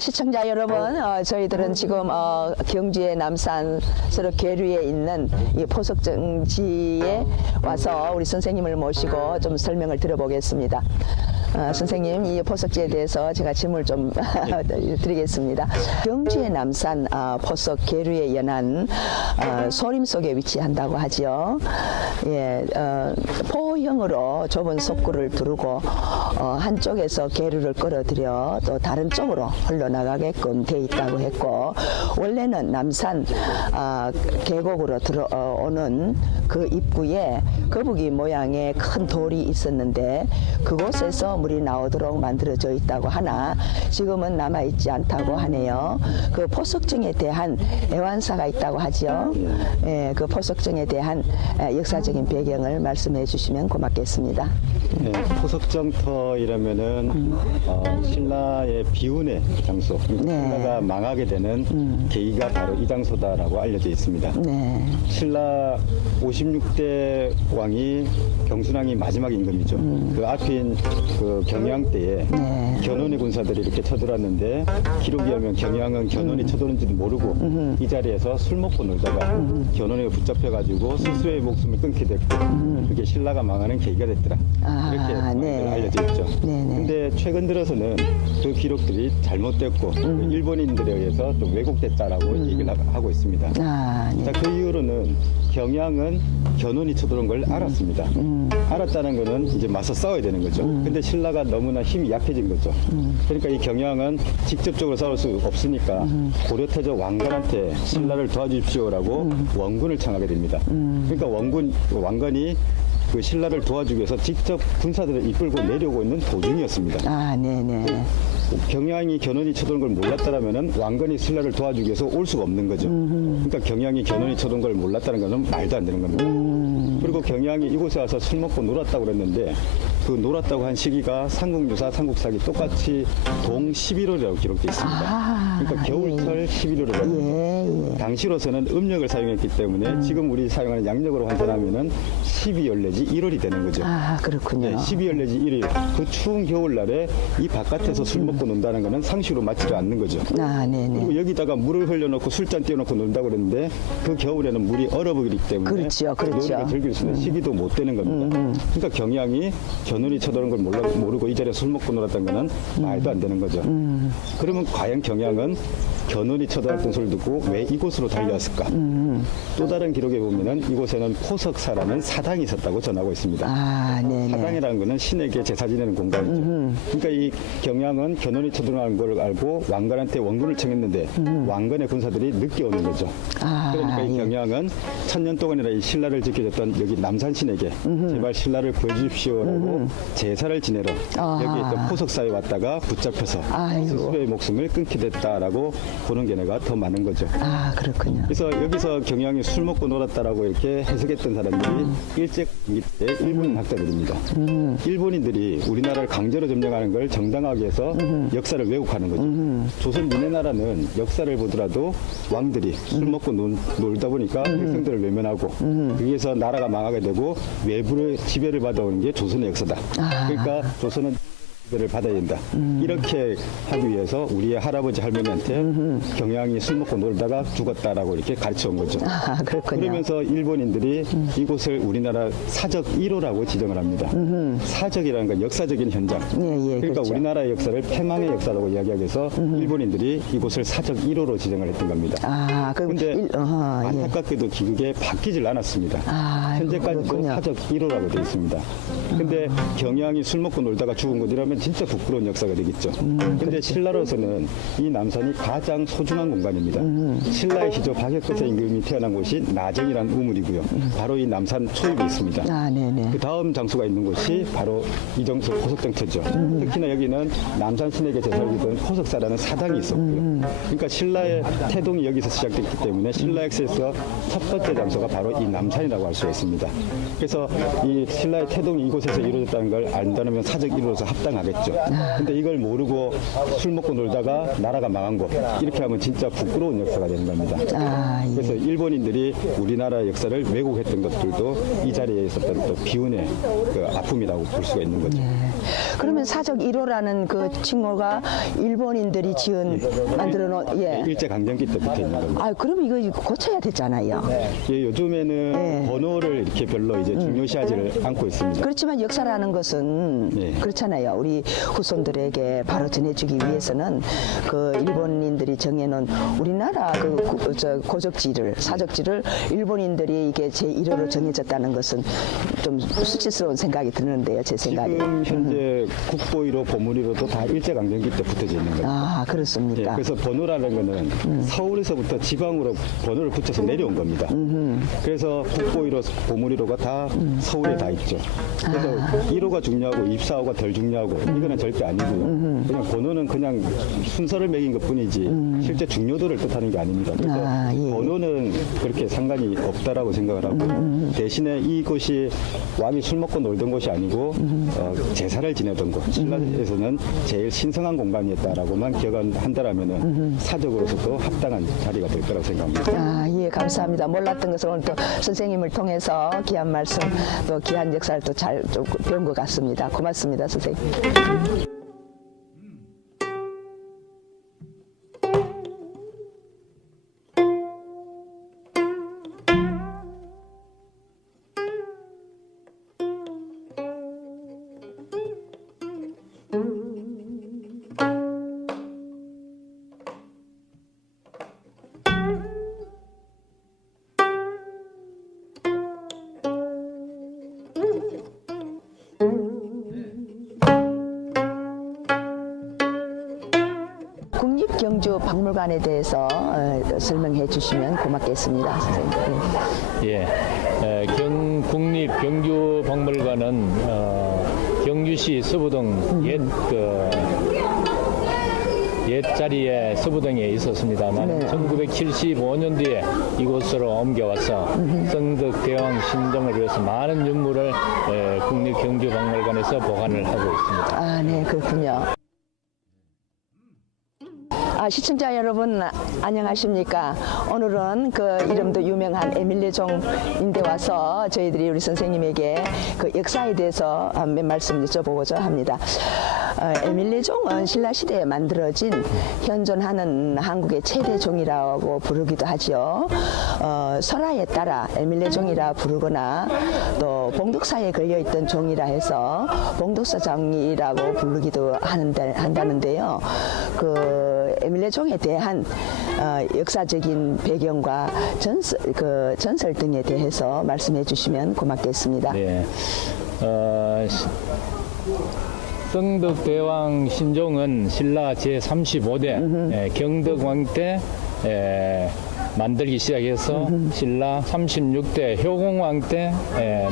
시청자 여러분, 저희들은 지금 경주의 남산 서로 계류에 있는 이 포석정지에 와서 우리 선생님을 모시고 좀 설명을 들어보겠습니다. 선생님, 이 포석지에 대해서 제가 질문을 좀 드리겠습니다. 경주의 남산 포석 계류의 연안 소림 속에 위치한다고 하죠. 예, 포형으로 좁은 속구를 두르고 한쪽에서 계류를 끌어들여 또 다른 쪽으로 흘러나가게끔 돼 있다고 했고, 원래는 남산 계곡으로 들어오는 그 입구에 거북이 모양의 큰 돌이 있었는데 그곳에서 물이 나오도록 만들어져 있다고 하나 지금은 남아있지 않다고 하네요. 그 포석정에 대한 애완사가 있다고 하죠. 예, 그 포석정에 대한 역사적인 배경을 말씀해 주시면 고맙겠습니다. 네, 포석정터이라면은 신라의 비운의 장소, 신라가 망하게 되는 계기가 바로 이 장소다라고 알려져 있습니다. 네. 신라 56대 왕이 경순왕이 마지막 임금이죠. 그 앞인 그 경양 때에 견훤의 군사들이 이렇게 쳐들어왔는데 기록에 하면 경양은 견훤이 쳐들었는지도 모르고 이 자리에서 술 먹고 놀다가 견훤에 붙잡혀가지고 스스로의 목숨을 끊게 됐고 그게 신라가 망하는 계기가 됐더라. 이렇게 알려져 있죠. 근데 최근 들어서는 그 기록들이 잘못됐고 일본인들에 의해서 또 왜곡됐다라고 얘기를 하고 있습니다. 자, 그 이후로는 경양은 견훤이 쳐들어온 걸 알았습니다. 알았다는 거는 이제 맞서 싸워야 되는 거죠. 근데 신라가 너무나 힘이 약해진 거죠. 그러니까 이 경양은 직접적으로 싸울 수 없으니까 고려태조 왕건한테 신라를 도와주십시오라고 원군을 청하게 됩니다. 그러니까 왕건이 그 신라를 도와주기 위해서 직접 군사들을 이끌고 내려오고 있는 도중이었습니다. 네네. 경양이 견훤이 쳐들어온 걸 몰랐다라면은 왕건이 신라를 도와주기 위해서 올 수가 없는 거죠. 그러니까 경양이 견훤이 쳐들어온 걸 몰랐다는 것은 말도 안 되는 겁니다. 그리고 경양이 이곳에 와서 술 먹고 놀았다고 그랬는데 그 놀았다고 한 시기가 삼국유사, 삼국사기 똑같이 동 11월이라고 기록되어 있습니다. 그러니까 겨울철 11월이라고 당시로서는 음력을 사용했기 때문에 지금 우리 사용하는 양력으로 환산하면은 12월 내지 1월이 되는 거죠. 그렇군요. 네, 12월 내지 1일 그 추운 겨울날에 이 바깥에서 술 먹고 논다는 것은 상식으로 맞지도 않는 거죠. 네네. 그리고 여기다가 물을 흘려놓고 술잔 띄워놓고 논다고 그랬는데 그 겨울에는 물이 얼어버리기 때문에 그렇죠. 놀이를 즐길 수 있는 시기도 못 되는 겁니다. 그러니까 경양이 견훤이 쳐들어온 걸 모르고 이 자리에 술 먹고 놀았던 거는 말도 안 되는 거죠. 그러면 과연 경양은 견훤이 쳐들어왔던 소리를 듣고 왜 이곳으로 달려왔을까? 또 다른 기록에 보면은 이곳에는 포석사라는 사당이 있었다고 전하고 있습니다. 사당이라는 것은 신에게 제사 지내는 공간이죠. 그러니까 이 경양은 견훤이 쳐들어간 걸 알고 왕건한테 원군을 청했는데 왕건의 군사들이 늦게 오는 거죠. 그러니까 이 경양은 1000년 동안이나 이 신라를 지켜줬던 여기 남산신에게 제발 신라를 구해주십시오라고 제사를 지내러 여기 있던 포석사에 왔다가 붙잡혀서 스스로의 목숨을 끊게 됐다라고 보는 견해가 더 많은 거죠. 그렇군요. 그래서 여기서 경양이 술 먹고 놀았다라고 이렇게 해석했던 사람들이 일제강점기 때 일본 학자들입니다. 일본인들이 우리나라를 강제로 점령하는 걸 정당하게 해서 역사를 왜곡하는 거죠. 조선 민해나라는 역사를 보더라도 왕들이 술 먹고 놀다 보니까 백성들을 외면하고 거기에서 나라가 망하게 되고 외부의 지배를 받아오는 게 조선의 역사다. 그러니까 조선은 를 받아야 된다. 이렇게 하기 위해서 우리의 할아버지 할머니한테 경양이 술 먹고 놀다가 죽었다라고 이렇게 가르쳐 온 거죠. 그렇군요. 그러면서 일본인들이 이곳을 우리나라 사적 1호라고 지정을 합니다. 사적이라는 건 역사적인 현장. 그러니까 그렇죠. 우리나라의 역사를 패망의 역사라고 이야기하기 위해서 일본인들이 이곳을 사적 1호로 지정을 했던 겁니다. 그런데 안타깝게도 그게 바뀌질 않았습니다. 현재까지도 사적 1호라고 되어 있습니다. 근데 경양이 술 먹고 놀다가 죽은 곳이라면 진짜 부끄러운 역사가 되겠죠. 근데 신라로서는 이 남산이 가장 소중한 공간입니다. 신라의 시조 박역거세 임금이 태어난 곳이 나정이라는 우물이고요. 바로 이 남산 초입에 있습니다. 아, 네네. 그 다음 장소가 있는 곳이 바로 이정수 포석정터죠. 특히나 여기는 남산 신에게 제설이던 포석사라는 사당이 있었고요. 그러니까 신라의 태동이 여기서 시작됐기 때문에 신라 역사에서 첫 번째 장소가 바로 이 남산이라고 할 수 있습니다. 그래서 이 신라의 태동이 이곳에서 이루어졌다는 걸 안다면 사적 일로서 합당하겠죠. 근데 이걸 모르고 술 먹고 놀다가 나라가 망한 거 이렇게 하면 진짜 부끄러운 역사가 되는 겁니다. 아, 예. 그래서 일본인들이 우리나라 역사를 왜곡했던 것들도 이 자리에 있었던 또 비운의 그 아픔이라고 볼 수가 있는 거죠. 그러면 사적 1호라는 그 칭호가 일본인들이 지은 만들어 놓은 일제 강점기 때 붙어 있는 겁니다. 아, 그럼 이거 고쳐야 되잖아요. 예, 요즘에는 네. 번호를 이렇게 별로 이제 중요시하지를 않고 있습니다. 그렇지만 역사라는 것은 네. 그렇잖아요. 우리 후손들에게 바로 전해주기 위해서는 그 일본인들이 정해놓은 우리나라 저 고적지를 사적지를 일본인들이 이게 제 1호로 정해졌다는 것은 좀 수치스러운 생각이 드는데요. 제 생각에. 지금 현재 국보 1호, 보물 1호도 다 일제 강점기 때 붙어져 있는 거죠. 아, 예, 그렇습니까? 그래서 번호라는 거는 서울에서부터 지방으로 번호를 붙여서 내려온 겁니다. 그래서 국보 1호, 보물 1호가 다 서울에 다 있죠. 그래서 1호가 중요하고 24호가 덜 중요하고 이거는 절대 아니고요. 그냥 번호는 그냥 순서를 매긴 것 뿐이지 실제 중요도를 뜻하는 게 아닙니다. 그래서 아, 예. 번호는 그렇게 상관이 없다라고 생각을 하고 대신에 이곳이 왕이 술 먹고 놀던 곳이 아니고 제사를 지내던 곳, 신라에서는 제일 신성한 공간이었다라고만 기억한다라면은 사적으로서도 합당한 자리가 될 거라고 생각합니다. 아, 예, 감사합니다. 몰랐던 것을 오늘 또 선생님을 통해서 귀한 말씀 또 귀한 역사를 또 잘 배운 것 같습니다. 고맙습니다, 선생님. 국립경주박물관에 대해서 설명해 주시면 고맙겠습니다, 선생님. 예, 국립경주박물관은 경주시 서부동 옛 자리에 서부동에 있었습니다만 네. 1975년도에 이곳으로 옮겨와서 성덕 대왕 신정을 위해서 많은 유물을 국립경주박물관에서 보관을 하고 있습니다. 아, 네, 그렇군요. 아, 시청자 여러분 안녕하십니까? 오늘은 그 이름도 유명한 에밀레종인데 와서 저희들이 우리 선생님에게 그 역사에 대해서 몇 말씀 여쭤보고자 합니다. 에밀레종은 신라시대에 만들어진 현존하는 한국의 최대 종이라고 부르기도 하죠. 설화에 따라 에밀레종이라 부르거나 또 봉독사에 걸려있던 종이라 해서 봉독사종이라고 부르기도 한다는데요. 그 에밀레종에 대한 역사적인 배경과 전설 등에 대해서 말씀해 주시면 고맙겠습니다. 네. 성덕대왕 신종은 신라 제35대 경덕왕 때 만들기 시작해서 신라 36대 효공왕 때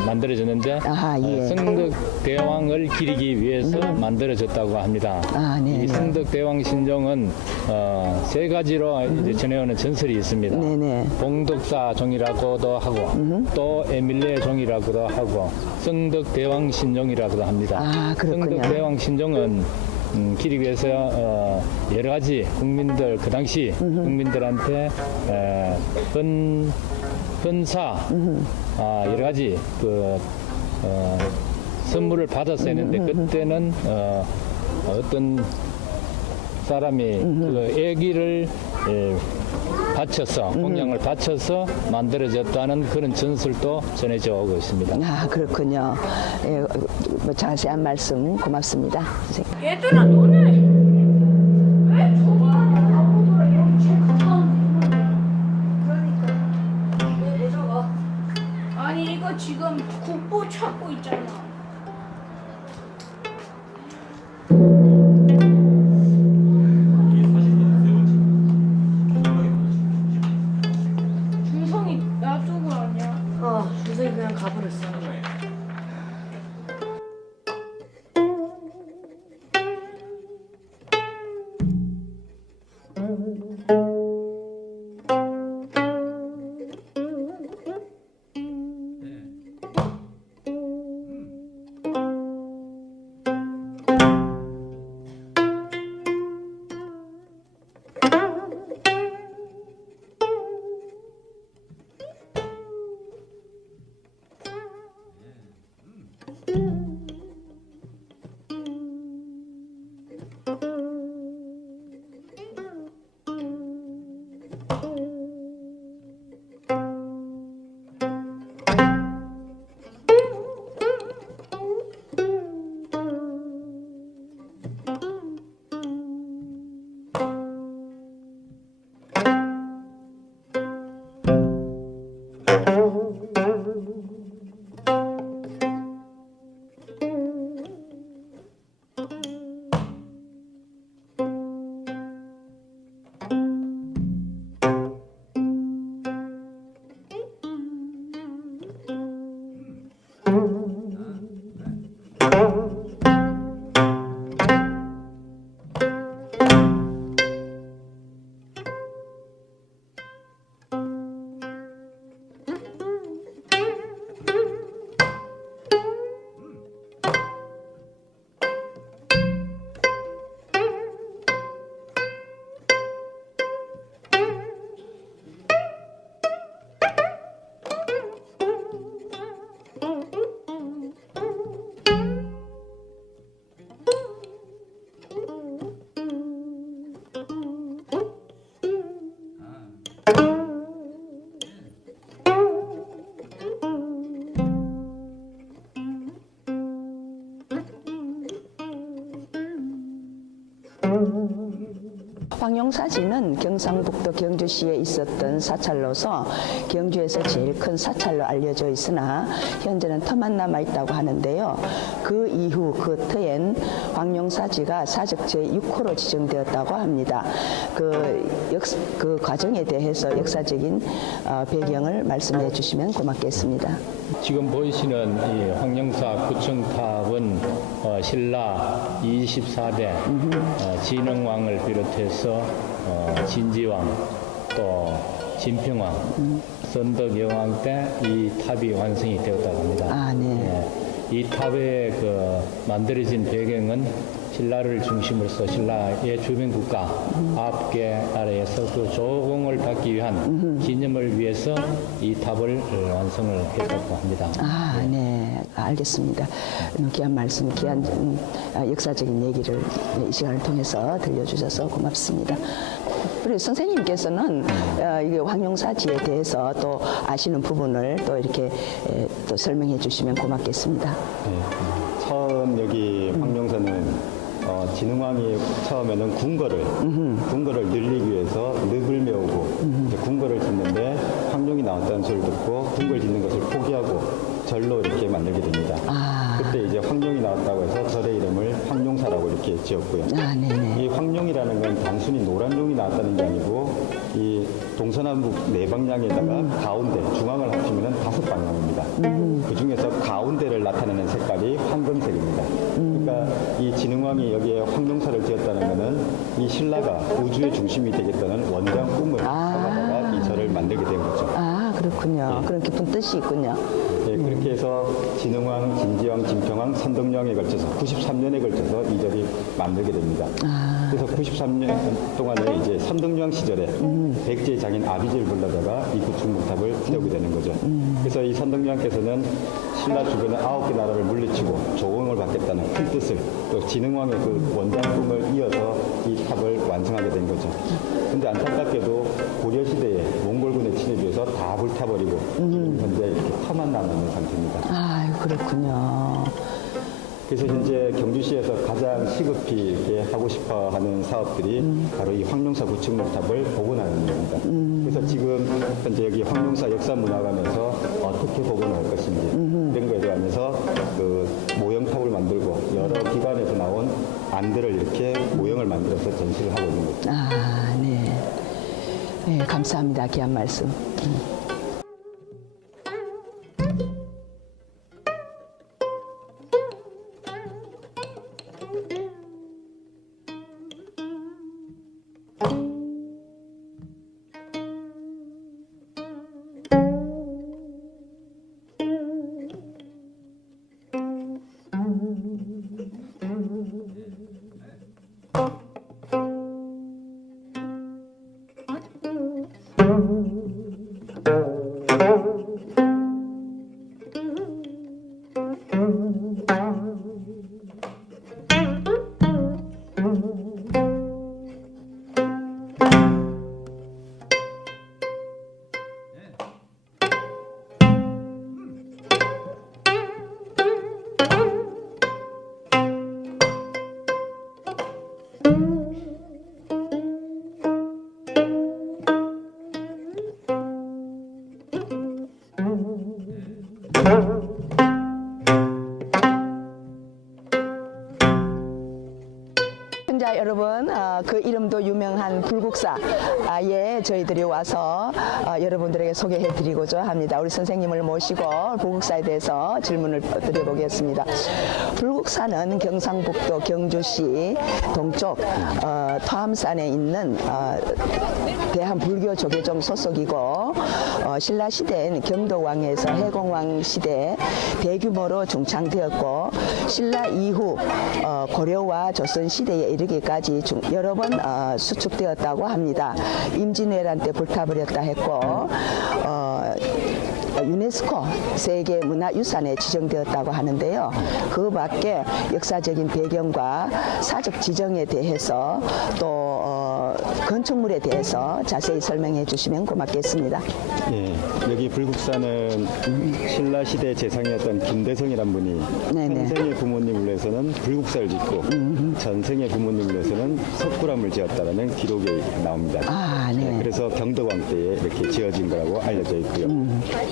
만들어졌는데 아하, 예. 성덕대왕을 기리기 위해서 만들어졌다고 합니다. 아, 네, 이 네. 성덕대왕 신종은 세 가지로 이제 전해오는 전설이 있습니다. 네네. 봉독사 종이라고도 하고 또 에밀레 종이라고도 하고 성덕대왕 신종이라고도 합니다. 아, 그렇군요. 성덕대왕 신종은 기리기 위해서 여러 가지 국민들 그 당시 국민들한테 헌사 여러 가지 선물을 받았어야 했는데 그때는 어떤 사람이 그 애기를 바쳐서 공양을 바쳐서 만들어졌다는 그런 전설도 전해져 오고 있습니다. 아, 그렇군요. 예, 뭐 자세한 말씀 고맙습니다, 선생님. 얘들아 너네 왜 좋아하냐고 그러니까 왜 저거 아니 이거 지금 국보 찾고 있잖아 중성이 놔두고 아니야? 주석이 그냥 가버렸어. 황룡사지는 경상북도 경주시에 있었던 사찰로서 경주에서 제일 큰 사찰로 알려져 있으나 현재는 터만 남아 있다고 하는데요. 그 이후 그 터엔 황룡사지가 사적 제6호로 지정되었다고 합니다. 그 과정에 대해서 역사적인 배경을 말씀해 주시면 고맙겠습니다. 지금 보이시는 이 황룡사 구층탑은 신라 24대 진흥왕을 비롯해서 진지왕 또 진평왕 선덕여왕 때 이 탑이 완성이 되었다고 합니다. 아, 네. 이 탑의 만들어진 배경은 신라를 중심으로서 신라의 주변 국가 아홉개 나라에서 그 조공을 받기 위한 기념을 위해서 이 탑을 완성을 했다고 합니다. 아, 네. 알겠습니다. 귀한 말씀, 귀한 역사적인 얘기를 이 시간을 통해서 들려주셔서 고맙습니다. 그리고 선생님께서는 이게 황룡사지에 대해서 또 아시는 부분을 또 이렇게 또 설명해 주시면 고맙겠습니다. 네. 처음 여기 황룡사는 진흥왕이 처음에는 궁궐을 늘리기 위해서 늪을 메우고 이제 궁궐을 짓는데 황룡이 나왔다는 소리를 듣고 궁궐 짓는 것을 포기하고 절로 이렇게 만들게 됩니다. 그때 이제 황룡이 나왔다고 해서 절의 이름을 황룡사라고 이렇게 지었고요. 아, 네네. 이 황룡이라는 건 단순히 노란 용이 나왔다는 게 아니고 이 동서남북 네 방향에다가 가운데 중앙을 합치면 5방향입니다. 그 중에서 가운데를 나타내는 색깔이 황금색입니다. 그러니까 이 진흥왕이 여기에 황룡사를 지었다는 것은 이 신라가 우주의 중심이 되겠다는 원장 꿈을 담아다가 이 절을 만들게 된 거죠. 아, 그렇군요. 그런 깊은 뜻이 있군요. 네, 그렇게 해서 진흥왕, 진지왕, 진평왕, 선덕여왕에 걸쳐서 93년에 걸쳐서 이 절이 만들게 됩니다. 그래서 93년 동안에 이제 선덕여왕 시절에 백제 장인 아비지를 불러다가 이 구충목탑을 세우게 되는 거죠. 그래서 이 선덕여왕께서는 신라 주변의 9개 나라를 물리치고 조공을 받겠다는 큰 뜻을 또 진흥왕의 그 원장 꿈을 이어서 이 탑을 완성하게 된 거죠. 근데 안타깝게도 고려 시대에 몽골군의 침입에 의해서 다 불타버리고 현재 이렇게 터만 남아있는 상태입니다. 아, 그렇군요. 그래서 현재 경주시에서 가장 시급히 이렇게 하고 싶어 하는 사업들이 바로 이 황룡사 구층목탑을 복원하는 겁니다. 그래서 지금 현재 여기 황룡사 역사문화관에서 어떻게 복원할 것인지 이런 거에 대해서 그 모형탑을 만들고 여러 기관에서 나온 만들을 이렇게 모형을 만들어서 전시를 하고 있는 거죠. 아, 네. 네, 감사합니다. 귀한 말씀. 시청자 여러분, 그 이름도 유명한 불국사에 저희들이 와서 여러분들에게 소개해드리고자 합니다. 우리 선생님을 모시고 불국사에 대해서 질문을 드려보겠습니다. 불국사는 경상북도 경주시 동쪽 토암산에 있는 대한불교 조계종 소속이고 신라시대엔 경도왕에서 해공왕 시대에 대규모로 중창되었고 신라 이후 고려와 조선시대에 이르기까지 여러 번 수축되었다고 합니다. 임진왜란 때 불타버렸다 했고 유네스코 세계문화유산에 지정되었다고 하는데요. 그 밖에 역사적인 배경과 사적 지정에 대해서 또 건축물에 대해서 자세히 설명해 주시면 고맙겠습니다. 예, 여기 불국사는 신라시대 재상이었던 김대성이란 분이 네네. 현생의 부모님을 위해서는 불국사를 짓고 전생의 부모님을 위해서는 석굴암을 지었다라는 기록이 나옵니다. 아, 네. 그래서 경덕왕 때에 이렇게 지어진 거라고 알려져 있고요.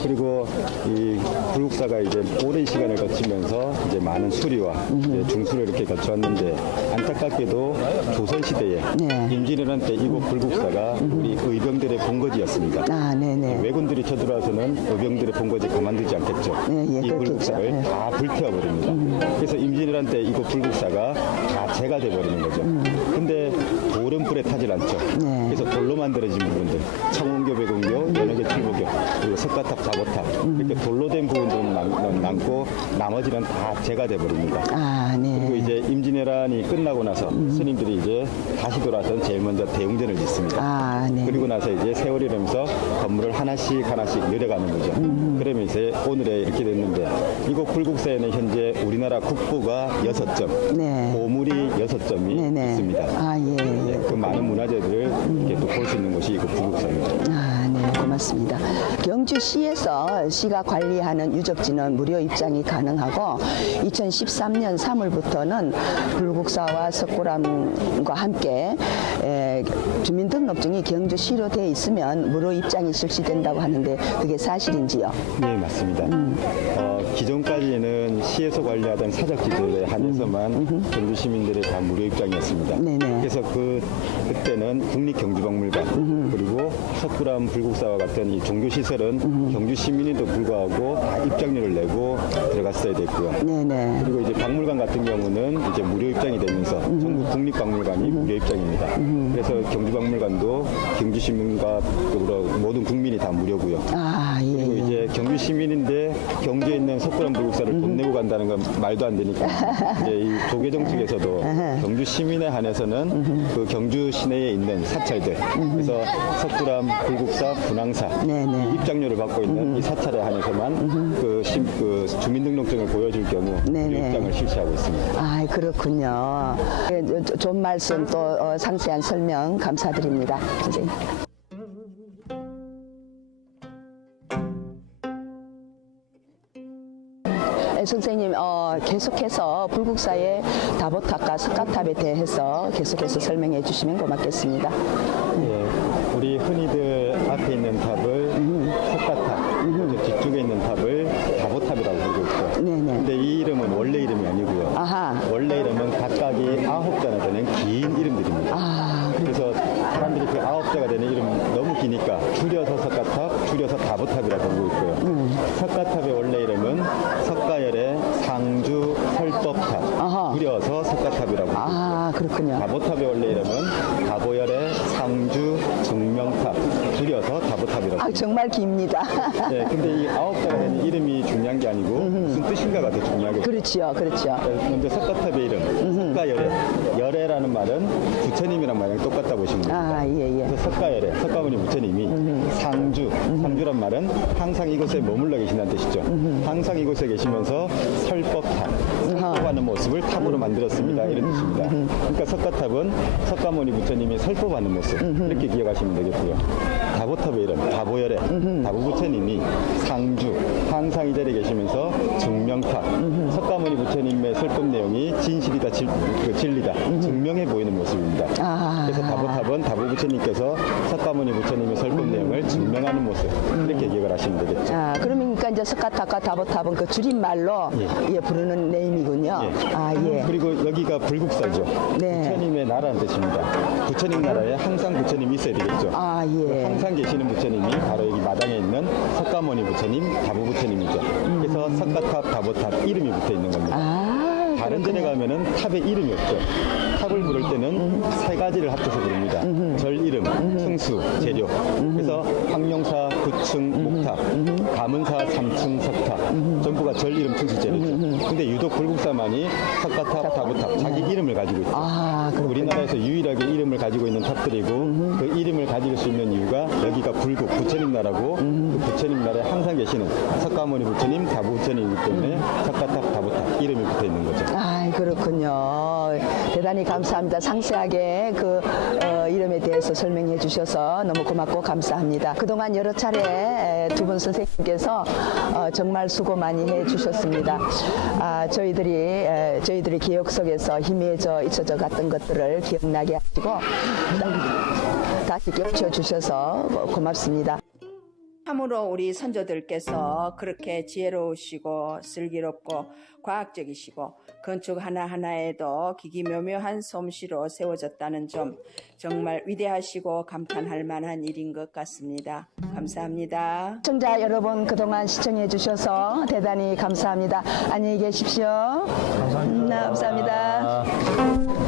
그리고 이 불국사가 이제 오랜 시간을 거치면서 이제 많은 수리와 이제 중수를 이렇게 거쳐왔는데 안타깝게도 조선시대에 네. 임진왜란 때 이곳 불국사가 우리 의병들의 본거지였습니다. 아, 네네. 왜군들이 쳐들어와서는 의병들의 본거지 가만두지 않겠죠. 네, 예, 이 그렇겠죠. 불국사를 네. 다 불태워버립니다. 그래서 임진왜란 때 이곳 불국사가 다 재가 돼버리는 거죠. 근데 돌은 불에 타질 않죠. 네. 그래서 돌로 만들어진 부분들, 청운교, 백운교, 연어교, 칠보교, 그리고 석가탑, 다보탑 이렇게 돌로 된 부분들은 남고 나머지는 다 재가 돼버립니다. 아, 그리고 네. 이제 임진왜란이 끝나고 나서 스님들이 이제 다시 돌아서 제일 먼저 대웅전을 짓습니다. 아, 네. 그리고 나서 이제 세월이 흐르면서 건물을 하나씩 내려가는 거죠. 그러면 이제 오늘에 이렇게 됐는데 이곳 불국사에는 현재 우리나라 국보가 6점, 네. 보물이 6점이 네네. 있습니다. 아, 예, 네, 예. 그 많은 문화재들을 이렇게 또 볼 수 있는 곳이 이곳 불국사입니다. 아, 네, 고맙습니다. 경주시에서 시가 관리하는 유적지는 무료 입장이 가능하고 2013년 3월부터는 불국사와 석굴암과 함께 주민등록증이 경주시로 되어 있으면 무료 입장이 실시된다고 하는데 그게 사실인지요? 네, 맞습니다. 기존까지는 시에서 관리하던 사적지들에 한해서만 경주 시민들의 다 무료 입장이었습니다. 네네. 그래서 그때는 국립경주박물관 그리고 석굴암 불국사와 같은 이 종교시설은 경주 시민에도 불구하고 다 입장료를 내고 들어갔어야 됐고요. 네네. 그리고 이제 박물관 같은 경우는 이제 무료 입장이 되면서 전국 국립박물관이 무료 입장입니다. 그래서 경주박물관도 경주 시민과 모든 국민이 다 무료고요. 아, 예. 그리고 이제 경주 시민인데 경주에 있는 석굴암 불국사를 돈 내고 간다는 건 말도 안 되니까 이제 이 조계종 측에서도 경주 시민에 한해서는 그 경주 시내에 있는 사찰들 그래서 석굴암 불국사 분황사 네네. 이 입장료를 받고 있는 이 사찰에 한해서만 그 주민등록증을 보여줄 경우 네네. 무료 입장을 실시하고 있습니다. 아, 그렇군요. 좋은 말씀 또 상세한 설명 감사드립니다, 선생님. 선생님, 계속해서 불국사의 다보탑과 석가탑에 대해서 계속해서 설명해 주시면 고맙겠습니다. 예, 우리 흔히들 앞에 있는 탑을 석가탑, 저 뒤쪽에 있는 탑을 다보탑이라고 부르고 있죠. 네네. 근데 이 이름은 원래 이름이 아니고요. 아하. 원래 이름은 각각이 9 줄여서 다보탑이라고 부르고 있고요. 석가탑의 원래 이름은 석가열의 상주 설법탑, 아하. 줄여서 석가탑이라고 부르고 있고요. 아, 그렇군요. 다보탑의 원래 이름은 다보열의 상주 증명탑, 줄여서 다보탑이라고. 아, 정말 깁니다. 네, 근데 이 9자가 되는 이름이 중요한 게 아니고 무슨 뜻인가가 더 중요하겠죠. 그렇죠, 그렇죠. 먼저 석가탑의 이름, 석가열애. 열애라는 말은 부처님이랑 말이 똑같다 보시면 됩니다. 아, 예, 예. 그래서 석가열애, 석가모니 부처님이 상주, 상주란 말은 항상 이곳에 머물러 계신다는 뜻이죠. 항상 이곳에 계시면서 설법탑, 설법하는 모습을 탑으로 만들었습니다. 이런 뜻입니다. 그러니까 석가탑은 석가모니 부처님이 설법하는 모습, 이렇게 기억하시면 되겠고요. 다보탑의 이름, 다보열애, 다보부처님이 상주, 항상 이 자리에 계시면서 증명탑, 석가모니 부처님의 설법 내용이 진실이다, 진리다, 증명해 보이는 모습입니다. 아. 그래서 다보탑은 다보부처님께서 석가모니 부처님의 설법 내용을 증명하는 모습, 이렇게 기억을 하시면 되겠죠. 아, 그러니까 이제 석가탑과 다보탑은 그 줄임말로 예, 부르는 네임이군요. 예. 아, 예. 그리고 여기가 불국사죠. 네. 부처님의 나라는 뜻입니다. 부처님 나라에 항상 부처님이 있어야 되겠죠. 아, 예. 항상 계시는 부처님이 바로 여기 마당에 있는 석가모니 부처님, 다보부처님이죠. 그래서 석가탑, 다보탑 이름이 붙어 있는 겁니다. 아, 다른 데에 가면은 탑의 이름이 없죠. 탑을 부를 때는 세 가지를 합쳐서 부릅니다. 절 이름, 승수, 재료. 그래서 황룡사, 구층, 목탑, 가문사, 삼층, 석탑. 전부가 절 이름, 승수, 재료죠. 근데 유독 불국사만이 석가탑, 다보탑 자기 이름을 가지고 있죠. 아, 그렇군요. 우리나라에서 유일하게 이름을 가지고 있는 탑들이고 그 이름을 가질 수 있는 이유가 여기가 불국, 부처님 나라고 그 부처님 나라에 항상 계시는 석가모니 부처님, 다보부처님이기 때문에 석가탑, 다보탑 이름이 붙어 있는 거죠. 아, 그렇군요. 대단히 감사합니다. 상세하게 그 이름에 대해서 설명해 주셔서 너무 고맙고 감사합니다. 그동안 여러 차례 두 분 선생님께서 정말 수고 많이 해 주셨습니다. 아, 저희들이 기억 속에서 희미해져 잊혀져 갔던 것들을 기억나게 하시고 다시 깨우쳐 주셔서 고맙습니다. 참으로 우리 선조들께서 그렇게 지혜로우시고 슬기롭고 과학적이시고 건축 하나하나에도 기기묘묘한 솜씨로 세워졌다는 점 정말 위대하시고 감탄할 만한 일인 것 같습니다. 감사합니다. 시청자 여러분 그동안 시청해 주셔서 대단히 감사합니다. 안녕히 계십시오. 감사합니다. 감사합니다.